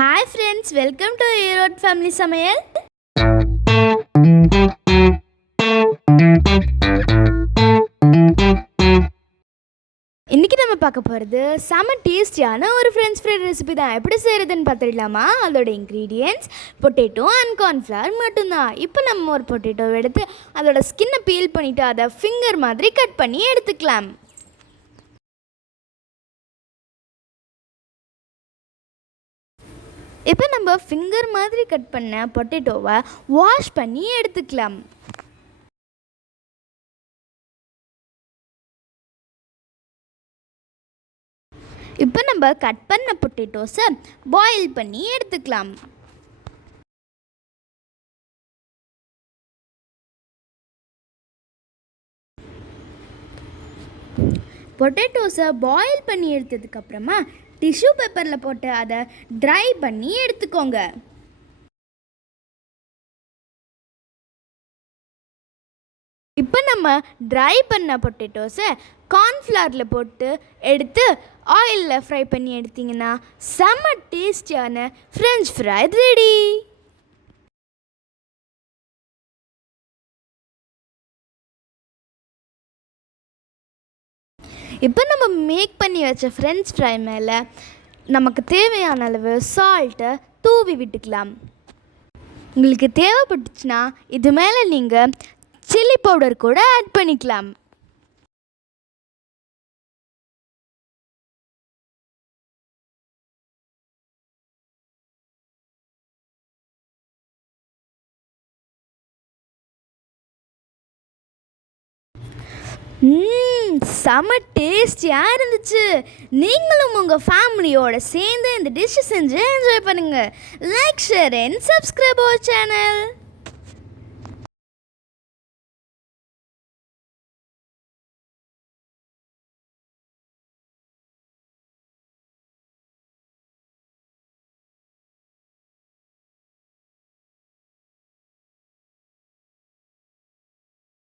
Hi friends, welcome to Erod Family Samayal. இன்றைக்கி நம்ம பார்க்க போகிறது செம டேஸ்டியான ஒரு ஃப்ரெஞ்ச் ஃப்ரைட் ரெசிபி தான். எப்படி செய்கிறதுன்னு பார்த்துடலாமா? அதோட இன்க்ரீடியன்ட்ஸ் பொட்டேட்டோ அண்ட் கார்ன்ஃப்ளவர் மட்டும்தான். இப்போ நம்ம ஒரு பொட்டேட்டோவை எடுத்து அதோட ஸ்கின்னை பீல் பண்ணிவிட்டு அதை ஃபிங்கர் மாதிரி கட் பண்ணி எடுத்துக்கலாம். இப்போ நம்ம ஃபிங்கர் மாதிரி கட் பண்ண பொட்டேட்டோவை வாஷ் பண்ணி எடுத்துக்கலாம். இப்போ நம்ம கட் பண்ண பொட்டேட்டோஸை பாயில் பண்ணி எடுத்துக்கலாம். பொட்டேட்டோஸை பாயில் பண்ணி எடுத்ததுக்கப்புறமா டிஷ்யூ பேப்பரில் போட்டு அதை ட்ரை பண்ணி எடுத்துக்கோங்க. இப்போ நம்ம ட்ரை பண்ண பொட்டேட்டோஸை கார்ன்ஃப்ளவரில் போட்டு எடுத்து ஆயிலில் ஃப்ரை பண்ணி எடுத்திங்கன்னா செம்ம டேஸ்டியான ஃப்ரெஞ்ச் ஃப்ரை ரெடி. இப்போ நம்ம மேக் பண்ணி வச்ச ஃப்ரெஞ்ச் ஃப்ரை மேலே நமக்கு தேவையான அளவு சால்ட்டை தூவி விட்டுக்கலாம். உங்களுக்கு தேவைப்பட்டுச்சுன்னா இது மேலே நீங்கள் சில்லி பவுடர் கூட ஆட் பண்ணிக்கலாம். செம்ம டேஸ்டியாக இருந்துச்சு. நீங்களும் உங்கள் ஃபேமிலியோட சேர்ந்து இந்த டிஷ்ஷை செஞ்சு என்ஜாய் பண்ணுங்கள். Like, share and subscribe our channel.